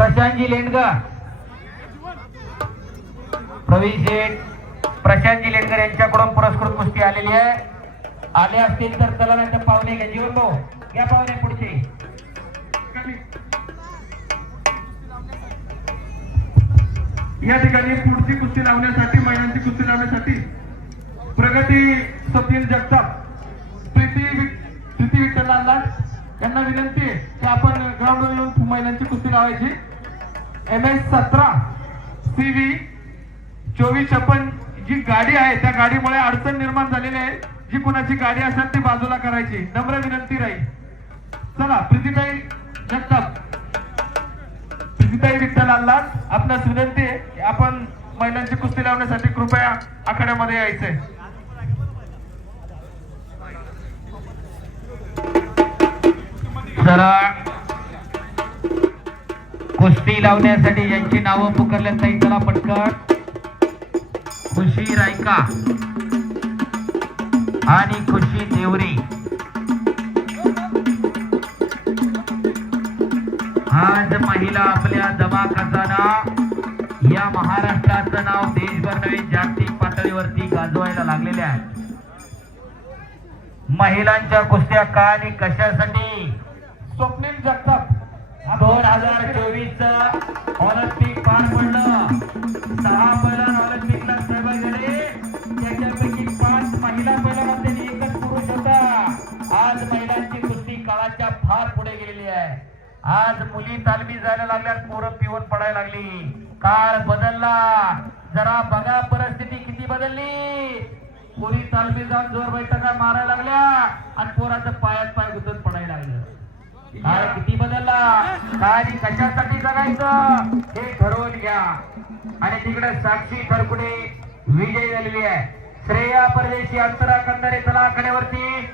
प्रशांतजी लेंडगर, प्रवीण शेठ, प्रशांतजी लेंडगर यांच्याकडून पुरस्कृत कुस्ती आलेली आहे. आले असतील तर चला, नाही तर पाहुणे घ्या. जीवन भाऊ या पाहुणे पुढचे. या ठिकाणी पुढची कुस्ती लावण्यासाठी, महिलांची कुस्ती लावण्यासाठी प्रगती स्वप्नील जगताप, प्रीती विठ्ठल लांडाट यांना विनंती आहे की आपण ग्राउंडवर येऊन महिलांची कुस्ती लावायची. MS-17 CV 2456 जी गाडी आहे त्या गाडीमुळे अडचण निर्माण झालेली आहे. जी कुणाची गाडी असेल ती बाजूला करायची, नम्र विनंती राहील. चला, प्रीतीताई जगताप, प्रीतीताई विठ्ठल लांडाट, आपणास विनंती आहे की आपण महिलांची कुस्ती लावण्यासाठी कृपया आखाड्यामध्ये यायचंय. चला, कुस्ती लावण्यासाठी ज्यांची नावं पुकारल्यात नाही, चला पटकन. खुशी रायका आणि खुशी देवरे. आज महिला आपल्या दमा खजाना या महाराष्ट्राचं नाव देशभर नव्हे जागतिक पातळीवरती गाजवायला लागलेल्या आहेत. महिलांच्या कुस्त्या का आणि कशासाठी? स्वप्नील जगताप 2024 ऑलिम्पिक पार पडलं. 6 पैलवान ऑलिम्पिकला सहभागी झाले, त्याच्यापैकी 5 महिला पैलवान आणि एकच पुरुष होता. आज महिलांची कुस्ती काळाच्या फार पुढे गेलेली आहे. आज मुली तालमी जायला लागल्या, पोरं पिऊन पडायला लागली. काळ बदलला. जरा बघा परिस्थिती किती बदलली. पोरी तालमी जाऊन जोर बैठका मारायला लागल्या आणि पोराचं पायात पाय गुंतून पडायला लागलं. काळ किती बदलला. काय कशासाठी जगायचं हे ठरवून घ्या. आणि तिकडे साक्षी खरपुडे विजय झालेली आहे. श्रेया परदेशी अंतरा कंदारे चला आकड्यावरती.